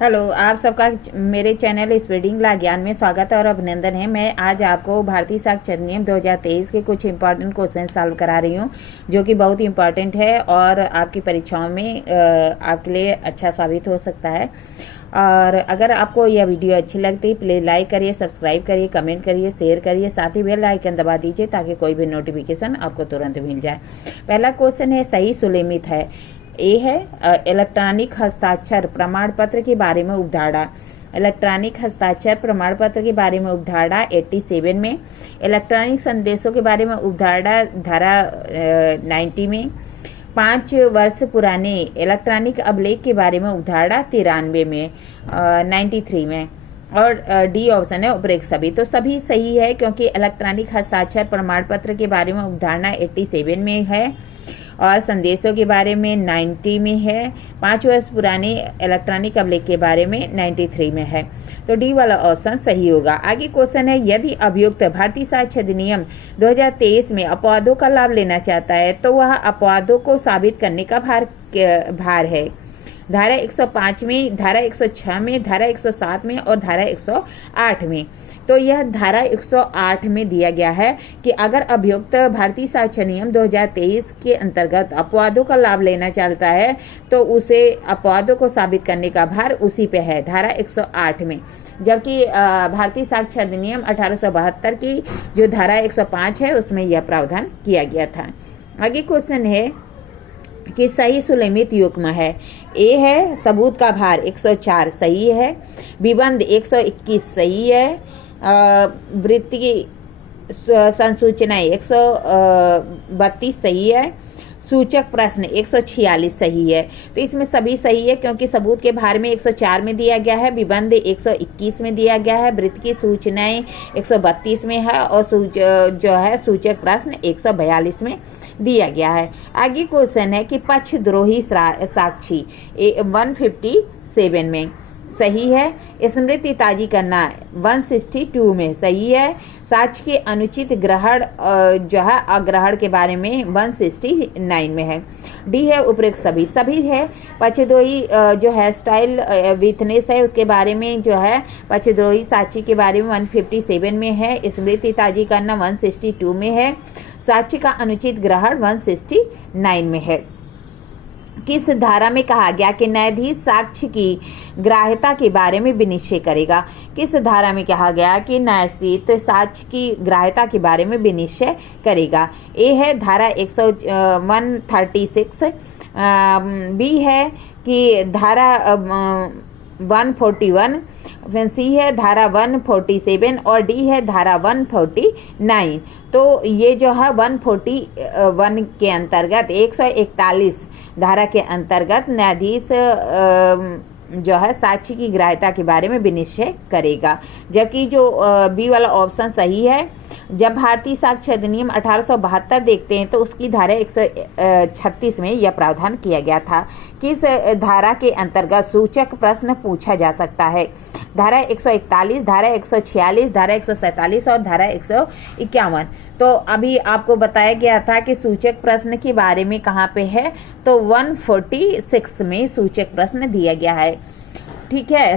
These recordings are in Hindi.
हेलो, आप सबका मेरे चैनल स्प्रेडिंग ला ज्ञान में स्वागत और अभिनंदन है। मैं आज आपको भारतीय साक्षरता अधिनियम 2023 के कुछ इंपॉर्टेंट क्वेश्चन सॉल्व करा रही हूँ, जो कि बहुत इंपॉर्टेंट है और आपकी परीक्षाओं में आपके लिए अच्छा साबित हो सकता है। और अगर आपको यह वीडियो अच्छी लगती है, प्लीज़ लाइक करिए, सब्सक्राइब करिए, कमेंट करिए, शेयर करिए, साथ ही बेल आइकन दबा दीजिए ताकि कोई भी नोटिफिकेशन आपको तुरंत मिल जाए। पहला क्वेश्चन है, सही सुलेमित है। ए है इलेक्ट्रॉनिक हस्ताक्षर प्रमाण पत्र के बारे में उपधारा। इलेक्ट्रॉनिक हस्ताक्षर प्रमाण पत्र के बारे में उपधारा 87 में, इलेक्ट्रॉनिक संदेशों के बारे में उपधारा धारा 90 में, 5 वर्ष पुराने इलेक्ट्रॉनिक अभिलेख के बारे में उपधारा 93 में, 93 में, और डी ऑप्शन है उपरोक्त सभी। तो सभी सही है क्योंकि इलेक्ट्रॉनिक हस्ताक्षर प्रमाण पत्र के बारे में उपधारणा 87 में है और संदेशों के बारे में 90 में है। 5 वर्ष पुराने इलेक्ट्रॉनिक अभिलेख के बारे में 93 में है। तो डी वाला ऑप्शन सही होगा। आगे क्वेश्चन है, यदि अभियुक्त भारतीय साक्ष्य अधिनियम 2023 में अपवादों का लाभ लेना चाहता है तो वह अपवादों को साबित करने का भार है। धारा 105 में, धारा 106 में, धारा 107 में और धारा 108 में। तो यह धारा 108 में दिया गया है कि अगर अभियुक्त भारतीय साक्ष्य अधिनियम 2023 के अंतर्गत अपवादों का लाभ लेना चाहता है तो उसे अपवादों को साबित करने का भार उसी पे है, धारा 108 में। जबकि भारतीय साक्ष्य अधिनियम 1872 की जो धारा 105 है उसमें यह प्रावधान किया गया था। आगे क्वेश्चन है कि सही सुलेमित युग्म है। ए है सबूत का भार 104 सही है, विबंध 121 सही है, वृत्ति संसूचनाएं 132 सही है, सूचक प्रश्न 146 सही है। तो इसमें सभी सही है क्योंकि सबूत के भार में 104 में दिया गया है, विबंध 121 में दिया गया है, वृत्त की सूचनाएं 132 में है और जो है सूचक प्रश्न 142 में दिया गया है। आगे क्वेश्चन है कि पक्षद्रोही साक्षी 157 में सही है, स्मृति ताजी करना 162 में सही है, साक्ष्य के अनुचित ग्रहण जो है अग्रहण के बारे में 169 में है। डी है उपरोक्त सभी सभी है। पक्षद्रोही जो हेयर स्टाइल वीकनेस है उसके बारे में जो है पक्षद्रोही साक्षी के बारे में 157 में है, स्मृति ताजी करना 162 में है, साक्ष्य का अनुचित ग्रहण 169 में है। किस धारा में कहा गया कि न्यायाधीश साक्ष्य की ग्राह्यता के बारे में विनिश्चय करेगा? किस धारा में कहा गया कि न्यायाधीश साक्ष्य की ग्राह्यता के बारे में विनिश्चय करेगा? ए है धारा 136, बी है कि धारा 141, सी है धारा 147 और डी है धारा 149। तो ये जो है 141 के अंतर्गत 141 धारा के अंतर्गत न्यायाधीश जो है साक्ष्य की ग्राह्यता के बारे में विनिश्चय करेगा। जबकि जो बी वाला ऑप्शन सही है। जब भारतीय साक्ष्य अधिनियम 1872 देखते हैं तो उसकी धारा 136 में यह प्रावधान किया गया था। किस धारा के अंतर्गत सूचक प्रश्न पूछा जा सकता है? धारा 141, धारा 146, धारा 147 और धारा 151। तो अभी आपको बताया गया था कि सूचक प्रश्न के बारे में कहाँ पे है, तो 146 में सूचक प्रश्न दिया गया है। ठीक है,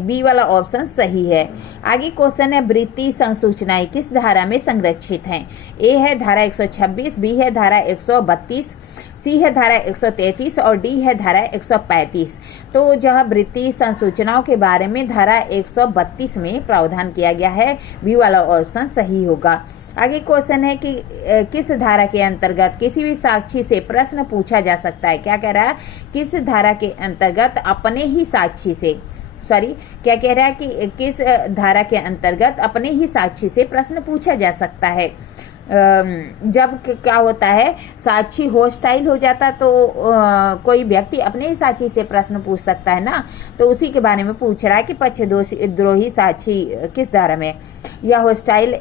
बी वाला ऑप्शन सही है। आगे क्वेश्चन है, वृत्ति संसूचनाएं किस धारा में संरक्षित हैं? ए है धारा 126, बी है धारा 132, सी है धारा 133 और डी है धारा 135। तो जहाँ वृत्ति संसूचनाओं के बारे में धारा 132 में प्रावधान किया गया है, बी वाला ऑप्शन सही होगा। आगे क्वेश्चन है कि किस धारा के अंतर्गत किसी भी साक्षी से प्रश्न पूछा जा सकता है? क्या कह रहा है? किस धारा के अंतर्गत अपने ही साक्षी से क्या कह रहा है कि किस धारा के अंतर्गत अपने ही साक्षी से प्रश्न पूछा जा सकता है? जब क्या होता है, साक्षी होस्टाइल हो जाता तो कोई व्यक्ति अपने ही साक्षी से प्रश्न पूछ सकता है ना। तो उसी के बारे में पूछ रहा है कि पक्षद्रोही साक्षी किस धारा में, या होस्टाइल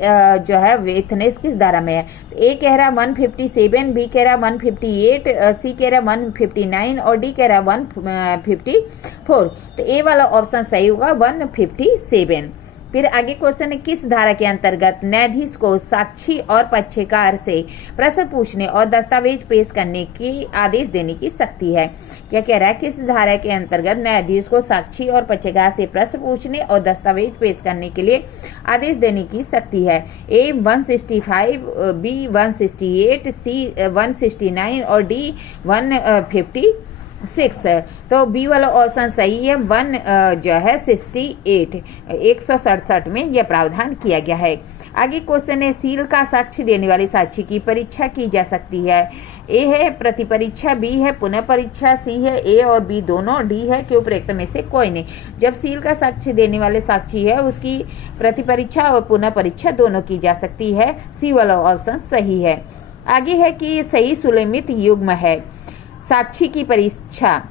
जो है विटनेस किस धारा में है? तो ए कह रहा 157, बी कह रहा 158, सी कह रहा 159 और डी कह रहा 154। तो ए वाला ऑप्शन सही होगा 157। फिर आगे क्वेश्चन है, किस धारा के अंतर्गत न्यायाधीश को साक्षी और पक्षकार से प्रश्न पूछने और दस्तावेज पेश करने की आदेश देने की शक्ति है? क्या कह रहा है, किस धारा के अंतर्गत न्यायाधीश को साक्षी और पक्षकार से प्रश्न पूछने और दस्तावेज पेश करने के लिए आदेश देने की शक्ति है? ए 165, बी 168, सी 169 और डी 156। तो बी वाला ऑप्शन सही है। 168 167 में यह प्रावधान किया गया है। आगे क्वेश्चन है, सील का साक्ष्य देने वाले साक्षी की परीक्षा की जा सकती है? ए है प्रतिपरीक्षा, बी है पुनः परीक्षा, सी है ए और बी दोनों, डी है कि उपरोक्त में से कोई नहीं। जब सील का साक्ष्य देने वाले साक्षी है उसकी प्रतिपरीक्षा और पुनः परीक्षा दोनों की जा सकती है। सी वाला ऑप्शन सही है। आगे है कि सही सुलेमित युग्म है। साक्षी की परीक्षा